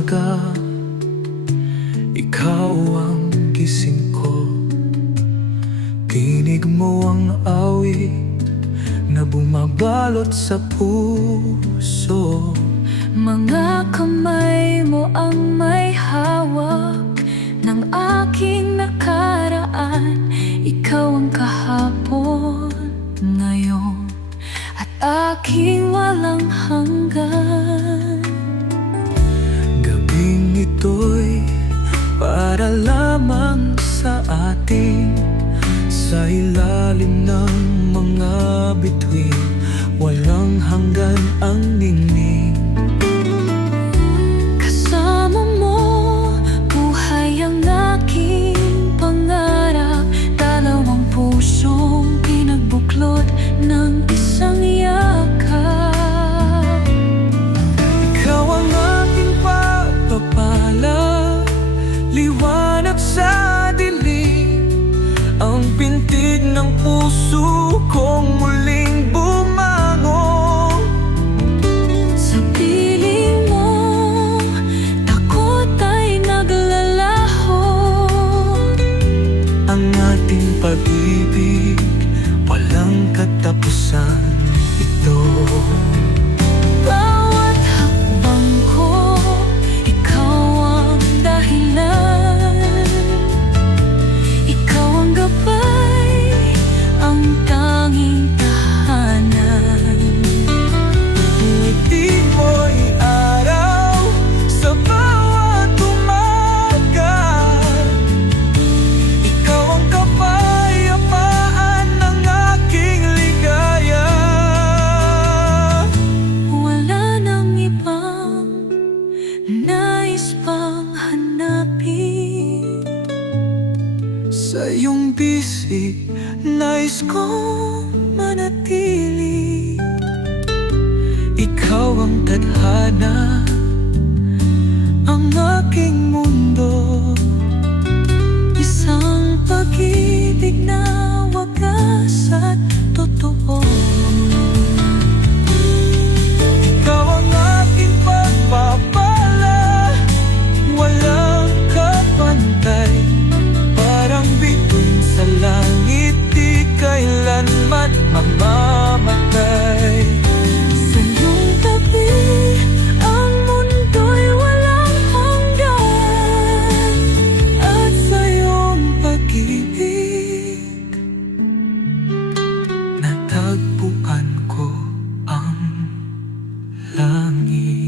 umaga, ikaw ang gising ko. Tinig mo ang awit na bumabalot sa puso. Mga kamay mo ang may hawak ng aking nakaraan. Ikaw ang kahapon, ngayon, at aking walang hanggan. Gabing ito'y para lamang sa ating, sa ilalim ng mga bituin, walang hanggan ang ningning. Kasama mo, buhay ang aking pangarap. Dalawang pusong pinagbuklod ng isang yakap. Ikaw ang aking pagpapala, liwanag sa dilim, ang pintig ng puso kong muling bumangon. Sa piling mo, takot ay naglalaho. Ang ating pag-ibig, walang katapusan ito. Bawat hakbang ko, ikaw ang dahilan. Ikaw ang gabay, ang tanging tahanan. Ngiti mo'y araw sa bawat umaga. Ikaw ang kapayapaan ng aking ligaya. Wala nang ibang nais pang hanapin. Sa iyong bisig, nais kong manatili. Ikaw ang tadhana, ang aking mundo. Isang pag-ibig na wagas at totoo. Ikaw ang aking pagpapala, walang kapantay. Parang bituin sa langit, di kailanman mamamatay. Sa iyong tabi, ang mundo'y walang hanggan. At sa iyong pag-ibig, natagpuan ko ang langit.